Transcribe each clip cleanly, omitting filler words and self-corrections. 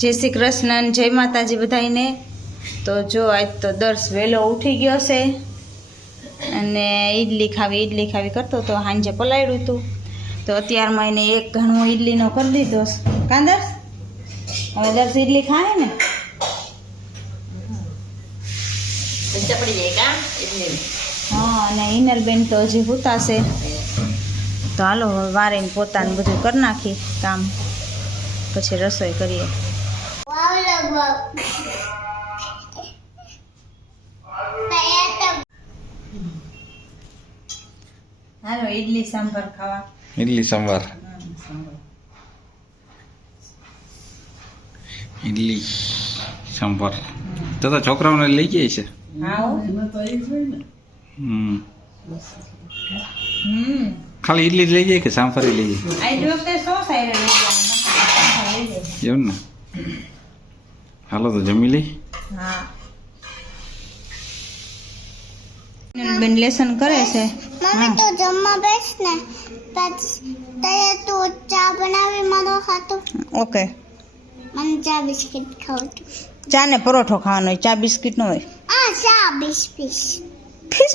જય શ્રી કૃષ્ણ, જય માતાજી બધાઈને. તો જો આજ તો દર્શ વહેલો ઉઠી ગયો છે અને ઈડલી ખાવી કરતો તો સાંજે પલાળ્યું હતું. તો અત્યારમાં એને એક ઘણો ઈડલીનો કરી દીધો. કાંદર્સ હવે દર્શ ઈડલી ખાય ને હા. અને હિનલબેન તો હજી સૂતા છે. તો હાલો વારીને પોતાનું બધું કરી નાખી કામ, પછી રસોઈ કરીએ. હાલો ઈડલી સાંભાર ખાવા. ઇડલી સાંભાર, ઇડલી સાંભાર તો છોકરાઓને લઈ જાય છે. ખાલી ઇડલી જ લઈ જાય કે સાંભાર લઈ જાય એવું ને? હાલો તો જમી લઈ. બેન લેસન કરે છે. મમ્મી તો જમવા બેસ ને પછી તું ચા બનાવી મારો ખાતું. ઓકે. મને ચા બિસ્કિટ ખાવું. ચા ને પરોઠો ખાવાનો હોય, ચા બિસ્કિટ નો હોય. ચા બિસ્કિટ. ફીસ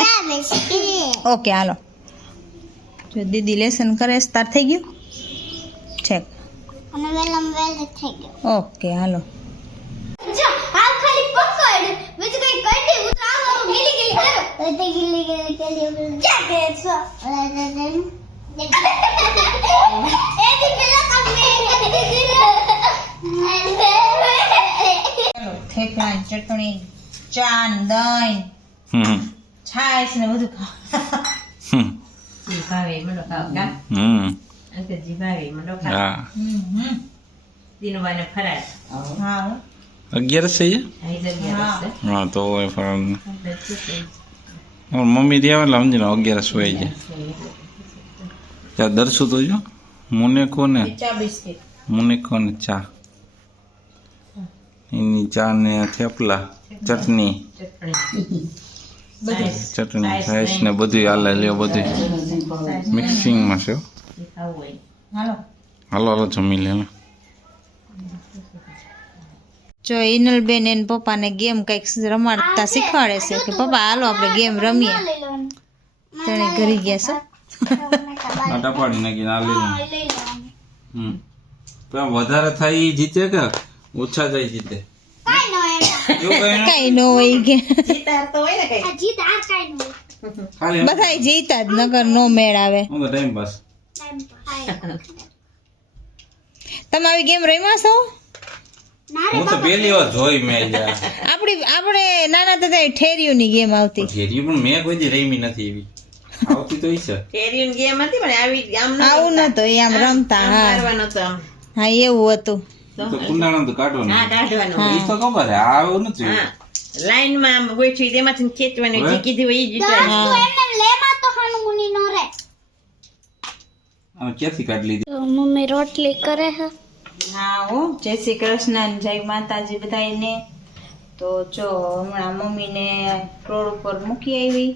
ચા બિસ્કિટ. ઓકે હાલો. જો દીદી લેસન કરે છે. તાર થઈ ગયું ઠીક. અને વેલમ વેલે થઈ ગયો. ઓકે હાલો. જો આ ખાલી પકડ બીજું કઈ કરી દે હું તો આવો ગીલી કરો. તે ગીલી જા કે છો એથી પેલા થેપલા, ચટણી, ચા, દહીં, છાશ ને બધું હા. 11 છે હા તો મમ્મી ત્યાં એટલે સમજી લો 11 હોય છે. ત્યાં દરસું તો જો મુનેકો ને ચા બિસ્કિટ, મુનેકો ને ચા, એની ચા ને થેપલા, ચટણી સાઈસ ને બધું હાલે લ્યો, બધું મિક્સિંગમાં છે. હાલો હાલો જમી લે. જો હિનલબેન એને પપ્પાને ગેમ કંઈક રમાડતા શીખવાડે છે કે પપ્પા હાલો આપણે ગેમ રમીએ. તેને ઘરી ગયા છો. આટા પાડી નાખી આ લઈ લો. વધારે થાય ઈ જીતે કે ઓછા જાય જીતે? કઈ નો હોય કે ખાલી બધા જીતા જ, નગર નો મેળ આવે. Time pass. તમે આવી ગેમ રમ્યા છો? હું તો પહેલી વાર જોઈ મેં. આપણે નાના હતા ઠેરિયુંની ગેમ આવતી. ઠેરિયું પણ મેં કોઈ દી રમી નથી એવી. આવતી તો ઈ છે ઠેરિયું ગેમ હતી પણ આવી આમ આવું નતું, એ આમ રમતા. હા મારવાનો તો આમ હા એવું હતું. તો કુંડાણું તો કાઢવાનું. હા કાઢવાનું. ઈ તો ખબર હે, આવું નથી. હા લાઈન માં આમ ગોઠવી તેમાંથી ખેંચવાનું, જે કીધું હોય ઈ જ જીતવાનું. લેમાં તો ખાનું મુની નો રે. આમ ક્યાંથી કાઢ લીધી? મમ્મી રોટલી કરે છે. હા હો. જય શ્રી કૃષ્ણ, જય માતાજી બધાને. તો જો હમણાં મમ્મીને રોડ ઉપર મૂકી આવી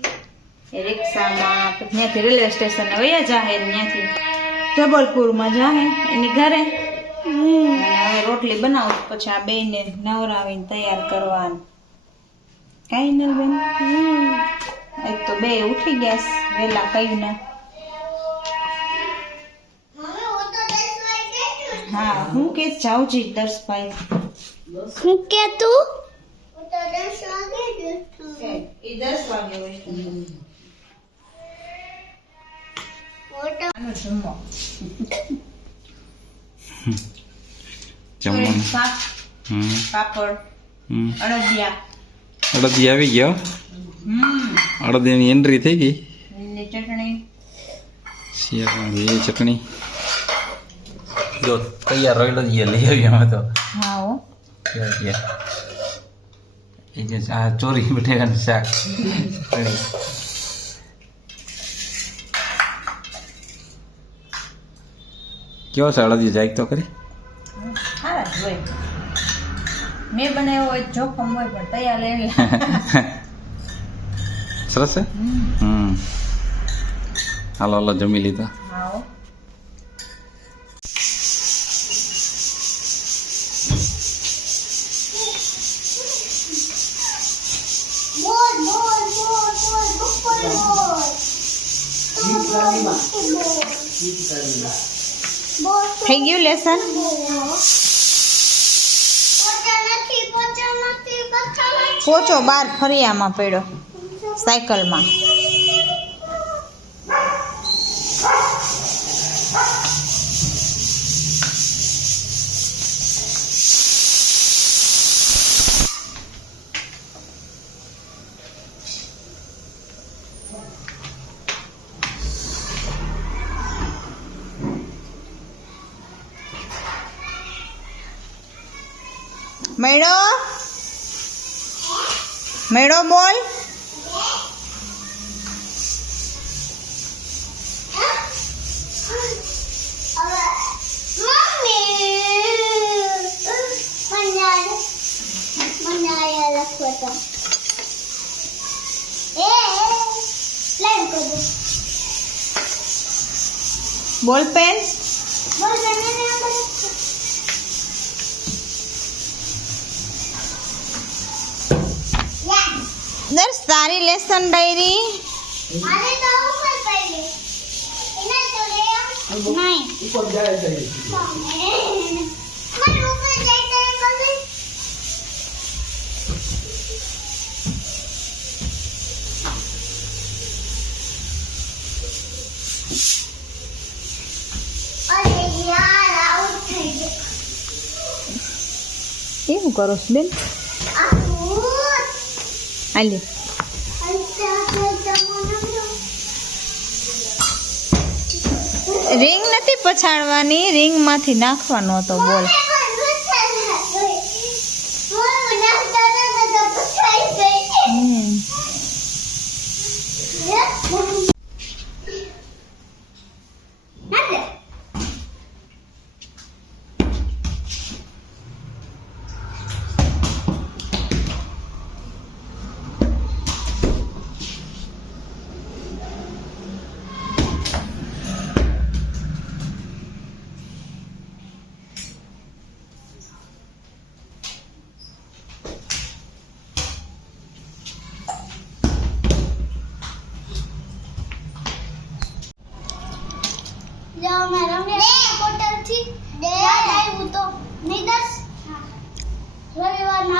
રિક્ષામાં, ત્યાંથી રેલવે સ્ટેશન વયા જાહે, ત્યાંથી જબલપુરમાં જાહે એની ઘરે. અને હવે રોટલી બનાવું પછી આ બેને નવરાવીને તૈયાર કરવાનું. કાંઈ ન બેન? એક તો બે ઉઠી ગયા વેલા કહીને. હા હું કે જાઉં જી દર્શભાઈ. હું કે તું એ 10 વાગે હોય. આનો જમવો. જમવાનું. શાક, પાપડ, અડદિયા. અડદી આવી ગયો. અડદીની એન્ટ્રી થઈ ગઈ. એની ચટણી. શિયાળાની એ ચટણી જો તૈયાર અડદિયા લઈ આવી અમે તો. હા હો. એ જે આ ચોરી બટેકાનું શાક. કેવો છે અડદિયા? જાય તો ખરી? સારા જ હોય. મેં બનાવ્યો હોય જોખમ હોય પણ તૈયાર લેવી. સરસ છે. હાલો હાલો જમી લીધા. હા થઈ ગયું લેસન? પોચો બાર ફરિયામાં પડ્યો સાયકલમાં. મેળો મેળો બોલ. બોલ પેન. દર્શ તારી લેસન ડાયરી. એવું કરો છો બેન? હાલી રિંગ નથી પછાડવાની, રિંગ માંથી નાખવાનો હતો. બોલ.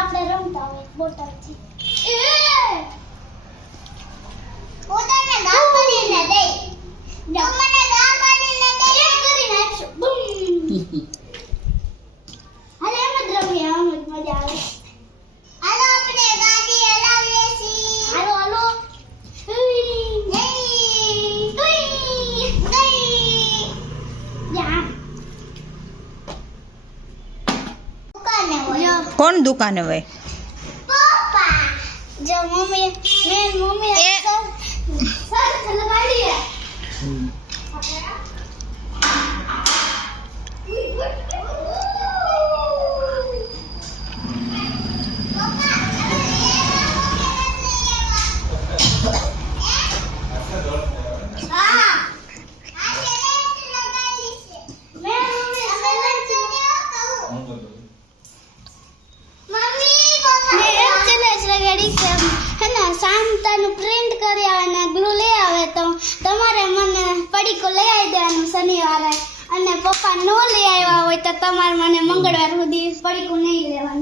આપણે રમતા હોય બોટલથી. કોણ દુકાને હોય? જો મમ્મી શાંતાનું પ્રિન્ટ કરી આવે ને ગ્લુ લઈ આવે તો તમારે મને પડીકો લઈ આવી દેવાનું શનિવારે, અને પપ્પા નો લઈ આવ્યા હોય તો તમારે મને મંગળવાર સુધી પડીકો નહીં લેવા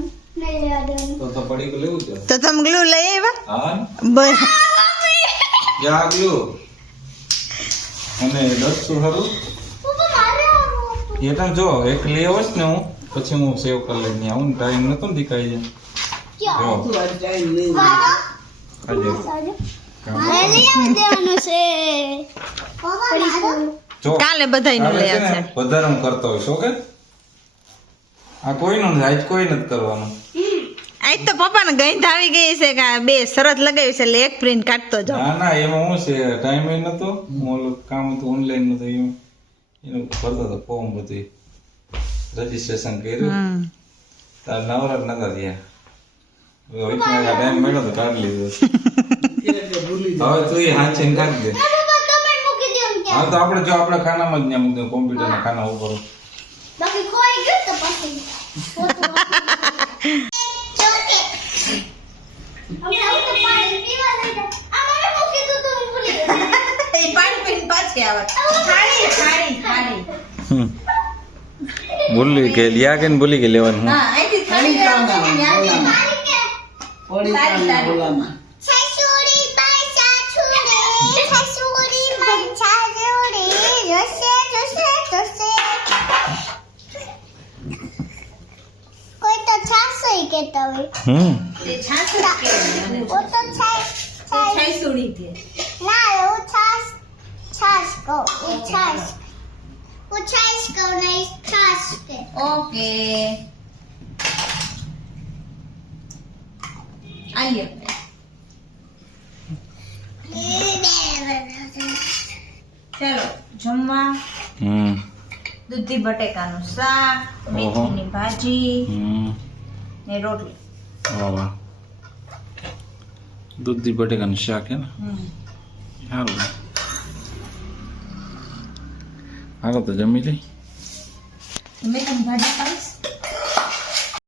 દેવાનું. તો પડીકું લેવું છે. તો તમે ગ્લુ લઈ આવ્યા? હા બસ. જા ગ્લુ અને 10 હારું પપ્પા મારે એ તો જો એક લઈ આવસ ને હું પછી હું સેવ કરી લઈને આવું. ટાઈમ નતો ને દીકાઈ જાય. ક્યાં જો આજે મારે લઈ આવી દેવાનું છે. જો કાલે બધાયનું લઈ આવશે. વધારે હું કરતો હોય શું કે આ કોઈનું નથી, આજ કોઈ નથી કરવાનું. આજ તો પપ્પાને ગંધ આવી ગઈ છે કે આ બે શરત લગાવી છે એટલે એક પ્રિન્ટ કાઢતો જાવ. ના ના એમાં હું છે ટાઈમ એ નતો. હું ઓલું કામ હતું ઓનલાઈન નું થયું એનું કરતો હતો ફોર્મ બધું રજીસ્ટ્રેશન કર્યું. તાર નવરા જ નતા થયા. ટાઈમ મળ્યો તો કાઢી લીધો. હવે તું એ હાંચીને કાઢી દે. હા તો આપણે જો આપણે ખાનામાં જ ત્યાં મૂકી કોમ્પ્યુટર ના ખાના ઉપર. બાકી કોઈ ગયું તો પછી અમે આવું તો પાણી પીવા લઈ જા. આ મને મૂકી દો તો હું ભૂલી ગયેલી આ કે ભૂલી ગઈ લેવાનું હા અહીંથી થાળી લેવાની છે, ત્યાંથી. છસુડી બાઈ છાછુડી છસુડી મન છાછુડી જોશે જોશે જોશે કોઈ તો છાસોઈ કેતા હોય તે છાશ જ કહેવાય મને. ઓ તો છાસ છાસ છાઈસુડી કે. ના હું છાસ છાસ કહું એ છાસ હું છાસ કહું નહીં છાસ કે ઓકે આલ્યો. ચાલો જમવા. દૂધી બટેકાનું શાક, મેથીની ભાજી ને રોટલી. દૂધી બટેકાનું શાક હે ને સારું હાલો તો જમી લઈ મેથીની ભાજી ખાઈશ.